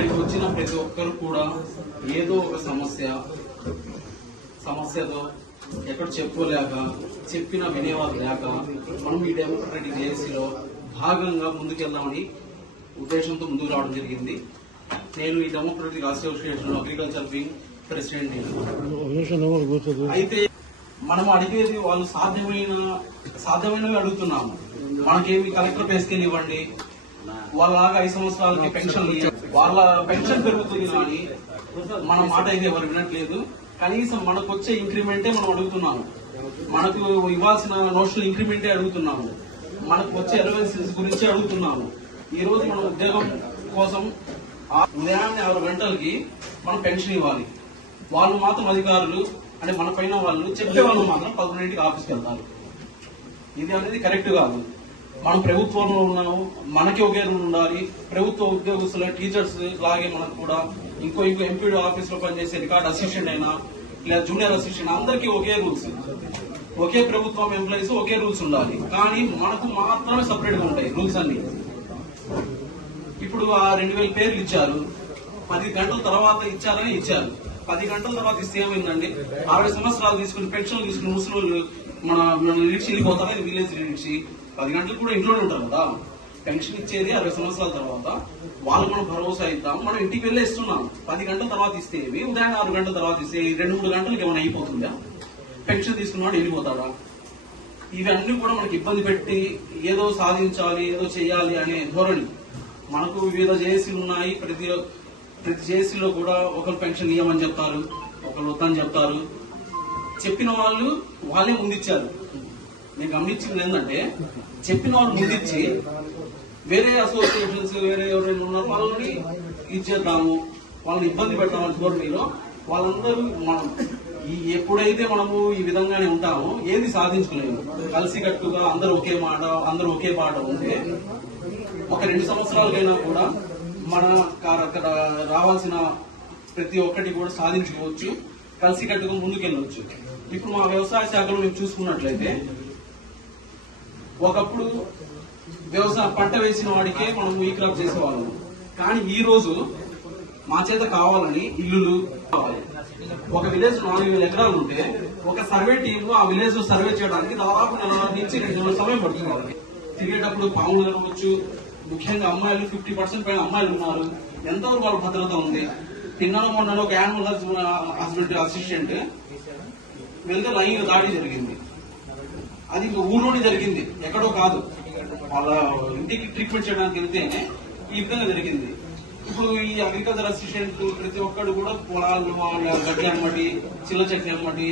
ఇక్కడికి వచ్చిన ప్రతి ఒక్కరు కూడా ఏదో ఒక సమస్య సమస్యతో ఎక్కడ చెప్పుకోలేక చెప్పిన వినేవారు లేక మనం ఈ డెమోక్రటిక్ ఏసీలో భాగంగా ముందుకెళ్దామని ఉద్దేశంతో ముందుకు రావడం జరిగింది. నేను ఈ democratic association agriculture wing president అయితే మనం అడిగేది వాళ్ళు సాధ్యమైన సాధ్యమైనవి అడుగుతున్నాము. మనకేమి కలెక్టర్ పేస్కెళ్ళి ఇవ్వండి వాళ్ళలాగా ఐదు సంవత్సరాలకి పెన్షన్ వాళ్ళ పెన్షన్ పెరుగుతుంది కానీ మన మాట అయితే ఎవరు వినట్లేదు. కనీసం మనకు వచ్చే ఇంక్రిమెంటే మనం అడుగుతున్నాము. మనకు ఇవ్వాల్సిన నోషనల్ ఇంక్రిమెంటే అడుగుతున్నాము. మనకు వచ్చే అలవెన్సెస్ గురించి అడుగుతున్నాము. ఈ రోజు మన ఉద్యోగం కోసం ఉదయాన్నే ఆరు గంటలకి మనం పెన్షన్ ఇవ్వాలి. వాళ్ళు మాత్రం అధికారులు అంటే మన పైన వాళ్ళు చెప్పే వాళ్ళు మాత్రం పదకొండింటికి ఆఫీస్కి వెళ్తారు. ఇది అనేది కరెక్ట్ కాదు. మనం ప్రభుత్వంలో ఉన్నాము మనకి ఒకే ఉండాలి. ప్రభుత్వ ఉద్యోగస్తుల టీచర్స్ లాగే మనకు కూడా ఇంకో ఇంకో ఎంపీడీ ఆఫీస్లో పనిచేసే రికార్డ్ అసిస్టెంట్ అయినా లేదా జూనియర్ అసిస్టెంట్ అందరికీ ఒకే రూల్స్. ఒకే ప్రభుత్వం ఎంప్లాయీస్ ఒకే రూల్స్ ఉండాలి. కానీ మనకు మాత్రమే సపరేట్గా ఉంటాయి రూల్స్ అన్ని. ఇప్పుడు ఆ రెండు వేల పేర్లు ఇచ్చారు. పది గంటల తర్వాత ఇచ్చారని ఇచ్చారు. పది గంటల తర్వాత ఇస్తే ఏమైందండి? అరవై సంవత్సరాలు తీసుకుని పెన్షన్లు తీసుకుని ముసలి మన నిలిచి వెళ్ళిపోతారా? విలేజ్ నిలిచి పది గంటలు కూడా ఇంట్లోనే ఉంటారు కదా. పెన్షన్ ఇచ్చేది అరవై సంవత్సరాల తర్వాత. వాళ్ళు మనం భరోసా ఇద్దాం. మనం ఇంటికి వెళ్ళే ఇస్తున్నాం పది గంటల తర్వాత ఇస్తే ఏమి? ఉదయం ఆరు గంటల తర్వాత ఇస్తే రెండు మూడు గంటలకు ఏమైనా అయిపోతుందా? పెన్షన్ తీసుకున్నవాడు వెళ్ళిపోతాడా? ఇవన్నీ కూడా మనకి ఇబ్బంది పెట్టి ఏదో సాధించాలి ఏదో చేయాలి అనే ధోరణి. మనకు వివిధ జేఏసీలు ఉన్నాయి. ప్రతి ప్రతి జేఏసీలో కూడా ఒకరు పెన్షన్ ఇవ్వమని చెప్తారు ఒకరు వద్దని చెప్తారు. చెప్పిన వాళ్ళు వాళ్ళే ముందిచ్చారు నేను గమనించింది ఏంటంటే చెప్పిన వాళ్ళు ముందిచ్చి వేరే అసోసియేషన్స్ వేరే ఎవరైనా ఉన్నారో వాళ్ళని ఇచ్చేద్దాము వాళ్ళని ఇబ్బంది పెడతామని ధోరణిలో వాళ్ళందరూ మనం ఈ ఎప్పుడైతే మనము ఈ విధంగానే ఉంటామో ఏది సాధించుకోలేము కలిసి కట్టుగా అందరూ ఒకే మాట అందరూ ఒకే పాట ఉంటే ఒక రెండు సంవత్సరాలకైనా కూడా మన అక్కడ రావాల్సిన ప్రతి ఒక్కటి కూడా సాధించుకోవచ్చు కలిసి కట్టుగా ముందుకెళ్ళవచ్చు ఇప్పుడు మా వ్యవసాయ శాఖలో మేము చూసుకున్నట్లయితే ఒకప్పుడు వ్యవసాయ పంట వేసిన వాడికే మనం ఈ క్రాప్ చేసేవాళ్ళము కానీ ఈ రోజు మా చేత కావాలని ఇల్లులు కావాలి. ఒక విలేజ్ నాలుగు వేల ఎకరాలు ఉంటే ఒక సర్వే టీమ్ ఆ విలేజ్ సర్వే చేయడానికి దాదాపు నెల నుంచి రెండు నెలల సమయం పడుతుంది వాళ్ళకి. తిరిగేటప్పుడు పాములు కలవచ్చు ముఖ్యంగా అమ్మాయిలు ఫిఫ్టీ పర్సెంట్ పైన అమ్మాయిలు ఉన్నారు. ఎంతవరకు వాళ్ళ భద్రత ఉంది? తిన్నలో మొన్న ఒక యానిమల్ హస్బెండ్ అసిస్టెంట్ వెళ్తే లైన్ దాడి జరిగింది. అది ఇంకా ఊళ్ళోనే జరిగింది. ఎక్కడో కాదు. వాళ్ళ ఇంటికి ట్రీట్మెంట్ చేయడానికి వెళ్తేనే ఈ విధంగా జరిగింది. ఇప్పుడు ఈ అగ్రికల్చర్ అసిస్టెంట్ ప్రతి ఒక్కడు కూడా పొలాలు వాళ్ళ గడ్డి అమ్మటి చిల్ల చెట్లు అమ్మటి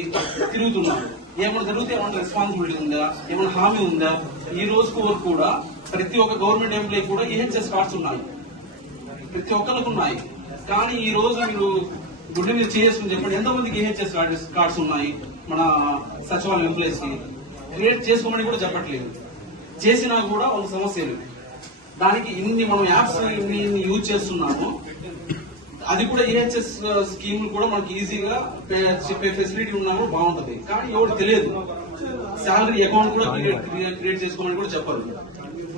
తిరుగుతున్నారు. ఏమైనా జరిగితే ఏమైనా రెస్పాన్సిబిలిటీ ఉందా? ఏమైనా హామీ ఉందా? ఈ రోజుకు వరకు కూడా ప్రతి ఒక్క గవర్నమెంట్ ఎంప్లాయీ కూడా ఈహెచ్ఎస్ కార్డ్స్ ఉన్నాయి. ప్రతి ఒక్కరికి ఉన్నాయి. కానీ ఈ రోజు మీరు గుడ్డి మీద చేసుకుని చెప్పండి. ఎంతమందికి ఏహెచ్ఎస్ కార్డ్స్ ఉన్నాయి? మన సచివాలయం ఎంప్లాయీస్ క్రియేట్ చేసుకోమని కూడా చెప్పట్లేదు. చేసినా కూడా ఒక సమస్యలు దానికి ఇన్ని మనం యాప్స్ యూజ్ చేస్తున్నాము. అది కూడా ఏహెచ్ఎస్ స్కీమ్ కూడా మనకి ఈజీగా చెప్పే ఫెసిలిటీ ఉన్నా కూడా బాగుంటది. కానీ ఎవరు తెలియదు. శాలరీ అకౌంట్ కూడా క్రియేట్ క్రియేట్ చేసుకోమని కూడా చెప్పరు.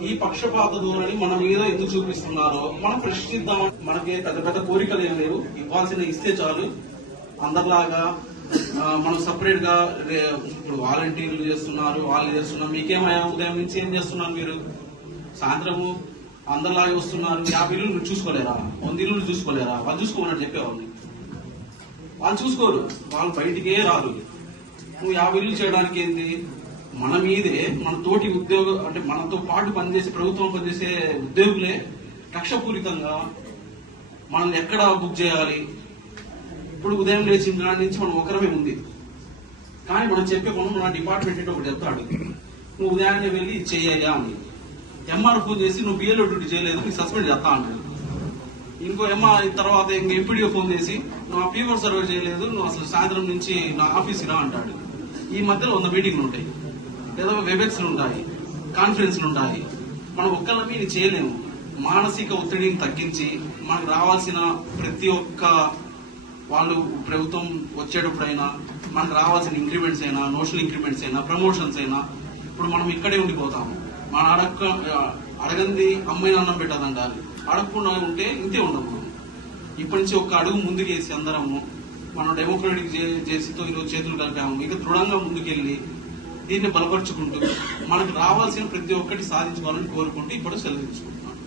ఈ పక్షపాత ధోరణి మన మీద ఎందుకు చూపిస్తున్నారో మనం ప్రశ్నిద్దాం మనకి పెద్ద పెద్ద కోరికలు ఏం లేవు. ఇవ్వాల్సిన ఇస్తే చాలు. అందరిలాగా మనం సపరేట్గా రే- ఇప్పుడు వాలంటీర్లు చేస్తున్నారు వాళ్ళు చేస్తున్నారు. మీకేమయ్యా? ఉదయం నుంచి ఏం చేస్తున్నారు మీరు? సాయంత్రము అందరిలాగే వస్తున్నారు. యాభై ఇల్లు చూసుకోలేరా? వంద ఇల్లు చూసుకోలేరా? వాళ్ళు చూసుకోమని చెప్పేవాళ్ళు వాళ్ళు చూసుకోరు. వాళ్ళు బయటికే రారు నువ్వు యాభై ఇల్లు చేయడానికి ఏంది? మన మీదే మన తోటి ఉద్యోగ అంటే మనతో పాటు పనిచేసే ప్రభుత్వం పనిచేసే ఉద్యోగులే కక్షపూరితంగా మనల్ని ఎక్కడ బుక్ చేయాలి? ఇప్పుడు ఉదయం లేచిన దాని నుంచి మనం ఒకరమే ఉంది. కానీ మనం చెప్పే పనులు మన డిపార్ట్మెంట్ అంటే ఒకటి చెప్తాడు. నువ్వు ఉదయాన్నే వెళ్ళి ఇది అని. ఎంఆర్ ఫోన్ చేసి నువ్వు బిఎల్ఓ డ్యూటీ చేయలేదు నీకు సస్పెండ్ చేస్తా అంటాడు. ఇంకో ఎంఆర్ తర్వాత ఇంక ఎంపీడీఓ ఫోన్ చేసి నువ్వు ఆ పీవర్ సర్వే చేయలేదు నువ్వు అసలు సాయంత్రం నుంచి నా ఆఫీస్ రా అంటాడు. ఈ మధ్యలో వంద మీటింగ్లు ఉంటాయి. లేదా వెబెక్స్లు ఉంటాయి కాన్ఫరెన్స్లు ఉంటాయి. మనం ఒక్కళ్ళమే ఇది చేయలేము. మానసిక ఒత్తిడిని తగ్గించి మనకు రావాల్సిన ప్రతి ఒక్క వాళ్ళు ప్రభుత్వం వచ్చేటప్పుడైనా మనకు రావాల్సిన ఇంక్రిమెంట్స్ అయినా నోషనల్ ఇంక్రిమెంట్స్ అయినా ప్రమోషన్స్ అయినా ఇప్పుడు మనం ఇక్కడే ఉండిపోతాము. మన అడక్క అడగంది అమ్మాయి అన్నం పెట్టదండాలి అడగకుండా ఉంటే ఇంతే ఉండము ఇప్పటి నుంచి ఒక అడుగు ముందుకేసి అందరము మనం డెమోక్రటిక్ జే- జేసీతో ఈరోజు చేతులు కలిపాము. ఇక దృఢంగా ముందుకెళ్ళి దీన్ని బలపరుచుకుంటూ మనకు రావాల్సిన ప్రతి ఒక్కటి సాధించుకోవాలని కోరుకుంటూ ఇప్పుడు సెలవు తీసుకుంటున్నాను.